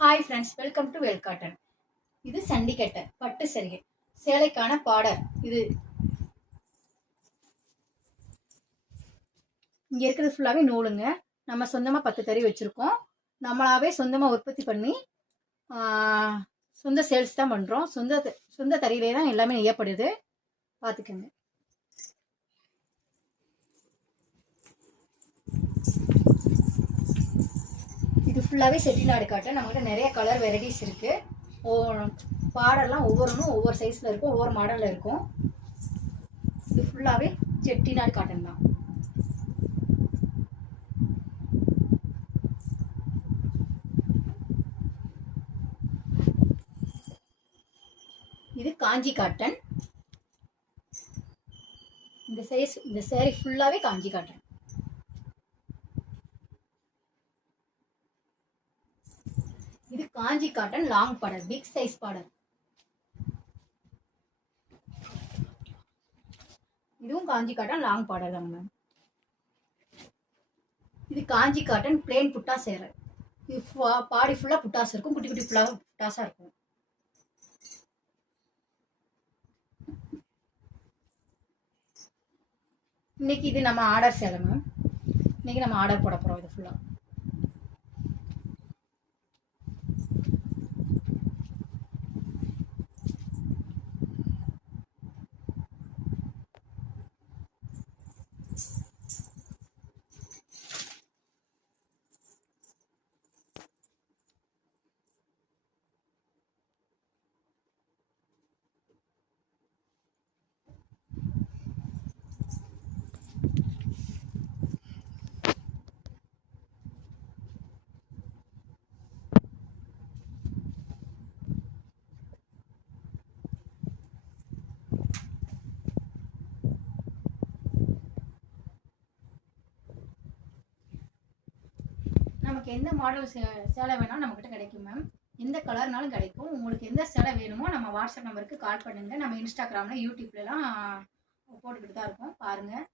Hi friends, welcome to well cotton. இது சண்டிக்கட்டை பட்டு சரிகை சேலைக்கான border. இது இங்கே இருக்கிறது ஃபுல்லாகவே நூலுங்க. நம்ம சொந்தமாக 10 தறி வச்சுருக்கோம். நம்மளாவே சொந்தமாக உற்பத்தி பண்ணி சொந்த சேல்ஸ் தான் பண்ணுறோம். சொந்த தறியிலே தான் எல்லாமே நெய்யப்படுது. பார்த்துக்கோங்க. இது ஃபுல்லாகவே செட்டிநாடு காட்டன். நம்மகிட்ட நிறைய கலர் வெரைட்டிஸ் இருக்குது. பார்டர்லாம் ஒவ்வொன்றும் ஒவ்வொரு சைஸில் இருக்கும், ஒவ்வொரு மாடலில் இருக்கும். இது ஃபுல்லாகவே செட்டிநாடு காட்டன் தான். இது காஞ்சி காட்டன். இந்த சேரீ ஃபுல்லாகவே காஞ்சி காட்டன். இது Kanchi cotton long border, big size border. இதுவும் காஞ்சி காட்டன் லாங் பார்டர் தாங்க மேம். இது காஞ்சி காட்டன் பிளேன் புட்டா சேலை. இது பாடி ஃபுல்லா புட்டாஸ் இருக்கும், குட்டி குட்டி புட்டாஸா இருக்கும். இன்னைக்கு இது நம்ம ஆர்டர் சேலை மேம். இன்னைக்கு நம்ம ஆர்டர் போட போறோம். இது ஃபுல்லா நமக்கு எந்த மாடல் சேலை வேணாலும் நம்மக்கிட்ட கிடைக்கும் மேம். எந்த கலர்னாலும் கிடைக்கும். உங்களுக்கு எந்த சேலை வேணுமோ நம்ம வாட்ஸ்அப் நம்பருக்கு கால் பண்ணுங்கள். நம்ம இன்ஸ்டாகிராமில் யூடியூப்லலாம் போட்டுக்கிட்டு தான் இருக்கோம், பாருங்கள்.